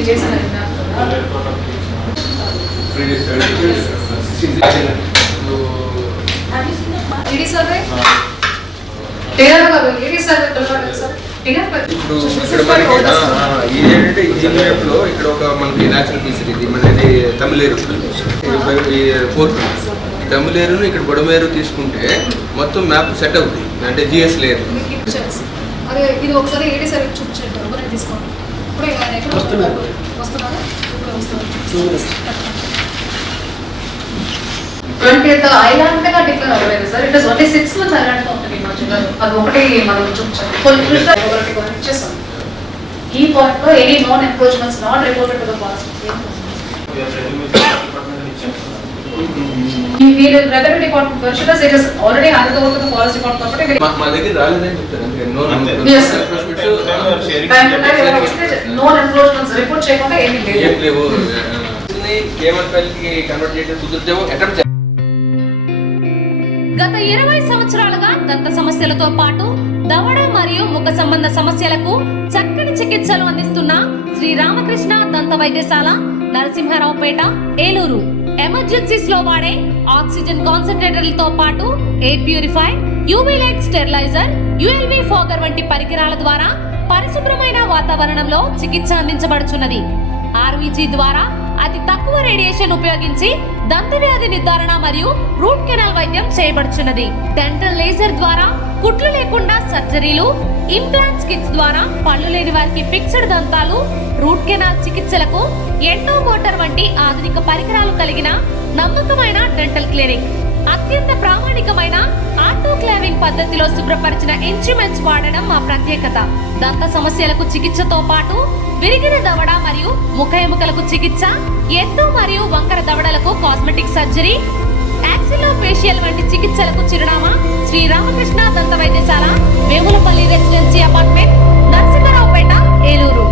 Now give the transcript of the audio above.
మీరు చేసిన ED survey ఏంటంటే ఇంజనీరింగ్ లో ఇక్కడ ఒక మనకి నేచురల్ ఫీచర్ ఇది మనది తమిళేరు ఫోర్త్ తమిళేరును ఇక్కడ బొడమేరు తీసుకుంటే మొత్తం మ్యాప్ సెట్ అవుతుంది అంటే జిఎస్ లేయర్. అదే ఇది ఒకసారి ఏడీ సర్వే చూపించండి తీసుకోండి. ఇప్పుడు వస్తున్నారా? ఐలాండ్ గా డిక్లేర్ అవ్వలేదు sir. It is only 6 months island గా ఉంటుంది మా జిల్లాలో. అది ఒకటి మనం చూపించాం. ఈ పాయింట్ లో any non encroachments not reported to the forest. మీరు revenue department versions it is already hand over to the forest department కాబట్టి మా దగ్గర రాలేదని చెప్తారు. నాన్ ఎన్క్రోచ్మెంట్స్ రిపోర్ట్ చేయకుండా ఏమీ లేవు. గత 20 సంవత్సరాలుగా దంత సమస్యలతో పాటు దవడ మరియు ముఖ సంబంధ సమస్యలకు చక్కని చికిత్సలు అందిస్తున్న శ్రీ రామకృష్ణ దంత వైద్యశాల, నరసింహారావుపేట, ఏలూరు. ఎమర్జెన్సీస్ లో వాడే ఆక్సిజన్ కాన్సంట్రేటర్లతో పాటు air purifier, UV light steriliser, ULV fogger వంటి పరికరాల ద్వారా పరిశుభ్రమైన వాతావరణంలో చికిత్స అందించబడుచున్నది. ఆర్వీజీ ద్వారా అతి తక్కువ రేడియేషన్ ఉపయోగించి దంత వ్యాధి నిర్ధారణ మరియు రూట్ కెనాల్ వైద్యం చేయబడుచున్నది. డెంటల్ లేజర్ ద్వారా కుట్లు లేకుండా సర్జరీలు, ఇంప్లాంట్స్ కిట్స్ ద్వారా పళ్ళు లేని వారికి ఫిక్స్డ్ దంతాలు, రూట్ కెనాల్ చికిత్సలకు ఎండో మోటార్ వంటి ఆధునిక పరికరాలు కలిగిన నమ్మకమైన డెంటల్ క్లినిక్. అత్యంత ప్రామాణికమైన ఆటోక్లావింగ్ పద్ధతిలో శుభ్రపరిచిన ఇన్స్ట్రుమెంట్స్ వాడడం మా ప్రత్యేకత. దంత సమస్యలకు చికిత్సతో పాటు విరిగిన దవడ మరియు ముఖ ఎముకలకు చికిత్స, ఎత్తు మరియు వంకర దవడలకు కాస్మెటిక్ సర్జరీ, యాక్సిలోఫేషియల్ వంటి చికిత్సలకు చిరునామా శ్రీ రామకృష్ణ దంత వైద్యశాల, వేములపల్లి రెసిడెన్సీ అపార్ట్మెంట్, నరసింహారావుపేట, ఏలూరు.